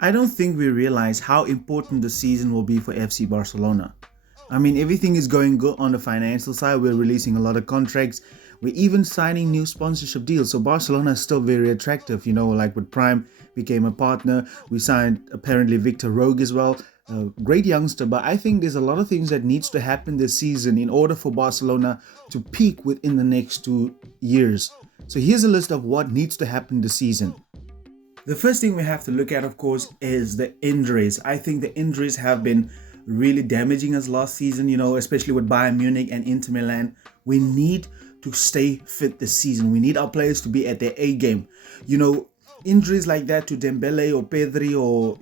I don't think we realize how important the season will be for FC Barcelona. I mean, everything is going good on the financial side. We're releasing a lot of contracts. We're even signing new sponsorship deals. So Barcelona is still very attractive. Like with Prime became a partner. We signed apparently Victor Rogue as well. A great youngster, but I think there's a lot of things that needs to happen this season in order for Barcelona to peak within the next 2 years. So here's a list of what needs to happen this season. The first thing we have to look at, of course, is the injuries. I think the injuries have been really damaging us last season, especially with Bayern Munich and Inter Milan. We need to stay fit this season. We need our players to be at their A game. Injuries like that to Dembele or Pedri or,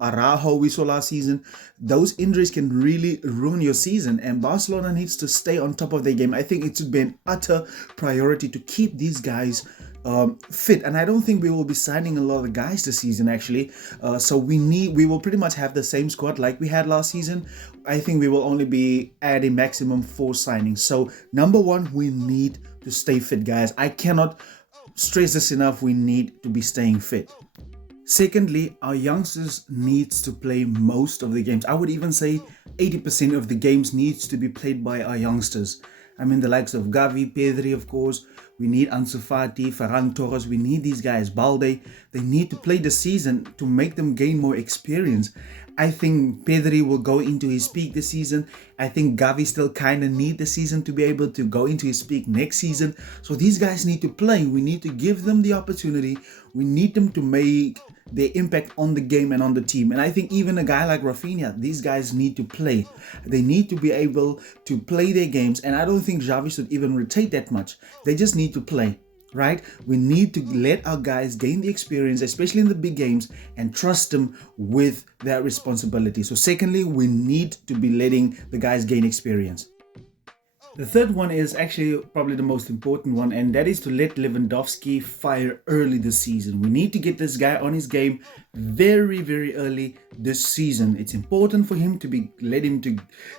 Araujo we saw last season, those injuries can really ruin your season, and Barcelona needs to stay on top of their game. I think it should be an utter priority to keep these guys fit, and I don't think we will be signing a lot of guys this season actually. So we will pretty much have the same squad like we had last season. I think we will only be adding maximum 4 signings. So number one, we need to stay fit, guys. I cannot stress this enough. We need to be staying fit. Secondly, our youngsters needs to play most of the games. I would even say 80% of the games needs to be played by our youngsters. I mean, the likes of Xavi, Pedri, of course. We need Ansu Fati, Ferran Torres. We need these guys. Balde. They need to play the season to make them gain more experience. I think Pedri will go into his peak this season. I think Gavi still kind of need the season to be able to go into his peak next season. So these guys need to play. We need to give them the opportunity. We need them to make their impact on the game and on the team. And I think even a guy like Rafinha, these guys need to play. They need to be able to play their games. And I don't think Xavi should even rotate that much. They just need to play. Right? We need to let our guys gain the experience, especially in the big games, and trust them with their responsibility. So secondly, we need to be letting the guys gain experience. The third one is actually probably the most important one, and that is to let Lewandowski fire early this season. We need to get this guy on his game very, very early this season. It's important for him to let him to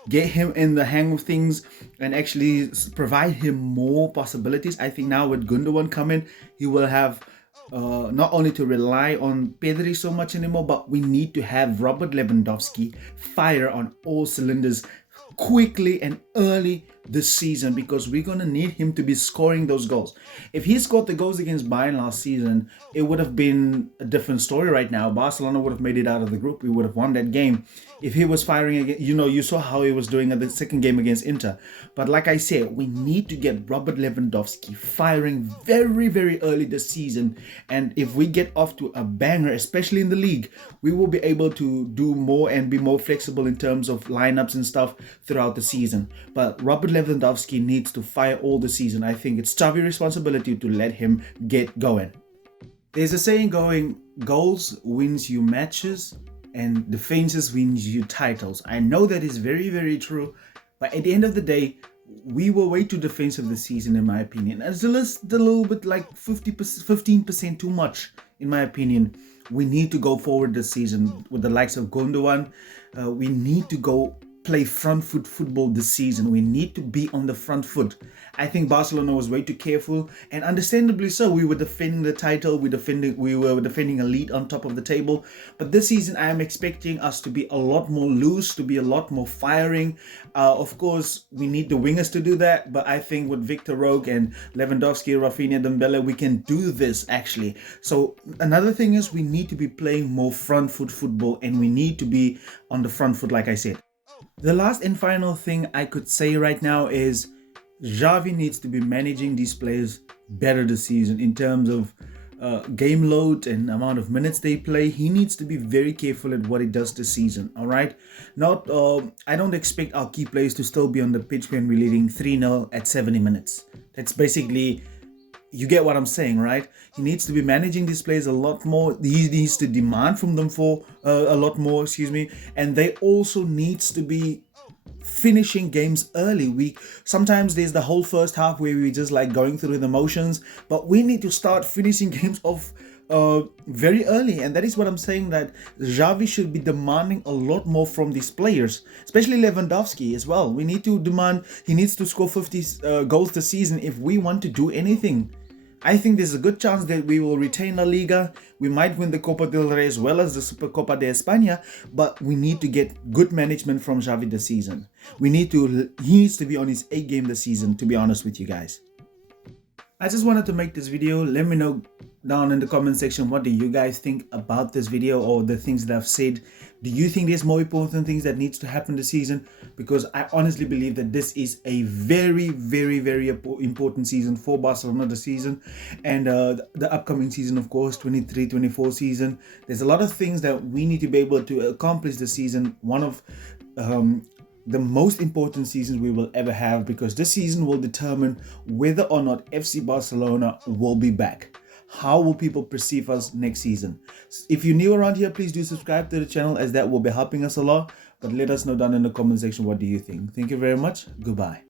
get him in the hang of things and actually provide him more possibilities. I think now with Gundogan coming, he will have not only to rely on Pedri so much anymore, but we need to have Robert Lewandowski fire on all cylinders quickly and early this season, because we're going to need him to be scoring those goals. If he scored the goals against Bayern last season, it would have been a different story right now. Barcelona would have made it out of the group. We would have won that game. If he was firing again, you saw how he was doing at the second game against Inter. But like I said, we need to get Robert Lewandowski firing very, very early this season. And if we get off to a banger, especially in the league, we will be able to do more and be more flexible in terms of lineups and stuff throughout the season. But Robert Lewandowski needs to fire all the season. I think it's Xavi's responsibility to let him get going. There's a saying going, goals wins you matches and defenses wins you titles. I know that is very, very true, but at the end of the day, we were way too defensive this season, in my opinion. It's a little bit like 15% too much, in my opinion. We need to go forward this season with the likes of Gundogan. We need to go play front foot football this season. We need to be on the front foot. I think Barcelona was way too careful, and understandably so. We were defending the title. We were defending a lead on top of the table. But this season, I am expecting us to be a lot more loose, to be a lot more firing. Of course, we need the wingers to do that. But I think with Victor Roque and Lewandowski, Rafinha, Dembele, we can do this actually. So another thing is we need to be playing more front foot football, and we need to be on the front foot, like I said. The last and final thing I could say right now is Xavi needs to be managing these players better this season in terms of game load and amount of minutes they play. He needs to be very careful at what he does this season. All right. I don't expect our key players to still be on the pitch when we're leading 3-0 at 70 minutes. That's basically, you get what I'm saying, right? He needs to be managing these players a lot more. He needs to demand from them for a lot more, and they also needs to be finishing games early. Sometimes there's the whole first half where we just like going through the motions, but we need to start finishing games off very early, and that is what I'm saying, that Xavi should be demanding a lot more from these players, especially Lewandowski as well. We need to demand he needs to score 50 goals this season if we want to do anything. I think there's a good chance that we will retain La Liga. We might win the Copa del Rey as well as the Supercopa de España, but we need to get good management from Xavi this season. He needs to be on his A game this season, to be honest with you guys. I just wanted to make this video. Let me know down in the comment section, what do you guys think about this video or the things that I've said? Do you think there's more important things that needs to happen this season? Because I honestly believe that this is a very, very, very important season for Barcelona this season, and the upcoming season, of course, 23-24 season. There's a lot of things that we need to be able to accomplish this season. One of the most important seasons we will ever have, because this season will determine whether or not FC Barcelona will be back. How will people perceive us next season? If you're new around here, please do subscribe to the channel, as that will be helping us a lot. But let us know down in the comment section, what do you think? Thank you very much. Goodbye.